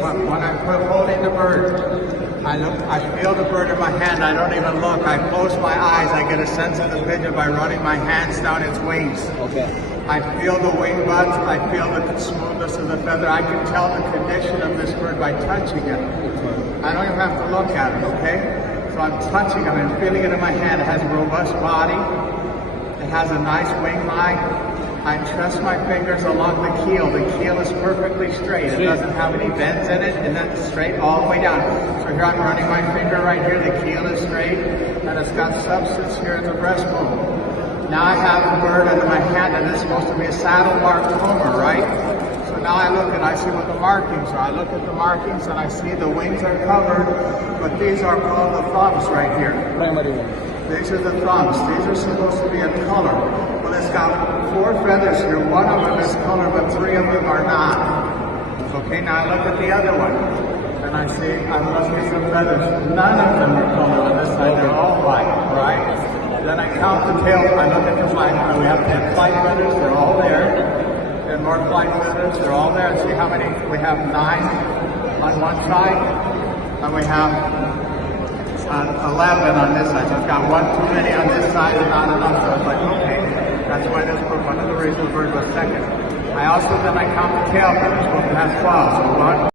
when I'm holding the bird, I feel the bird in my hand. I don't even look. I close my eyes. I get a sense of the pigeon by running my hands down its wings. Okay. I feel the wing buds. I feel the smoothness of the feather. I can tell the condition of this bird by touching it. I don't even have to look at it, okay? So I'm touching it and feeling it in my hand. It has a robust body. It has a nice wing line. I trust my fingers along the keel. The keel is perfectly straight. It doesn't have any bends in it, and that's straight all the way down. So here I'm running my finger right here. The keel is straight, and it's got substance here in the breastbone. Now I have the bird under my hand, and it's supposed to be a saddle marked comber, right? So now I look and I see what the markings are. I look at the markings and I see the wings are covered, but these are called the thumbs right here. Primary ones. These are the thumbs. These are supposed to be a color. Well, it's got 4 feathers here. One of them is color, but 3 of them are not. Okay, now I look at the other one, and I see I'm looking at some feathers. None of them are color on this side. They're all white, right? Then I count the tail. I look at the flight. We have 10 flight feathers. They're all there. And more flight feathers. They're all there. And see how many? We have 9 on one side, and we have 11 on this side. So it's got 1 too many on this side and not enough. So it's like, okay, that's why this bird, one of the reasons the bird was second. I also then I count the tail feathers. Well, it has 12. So 1,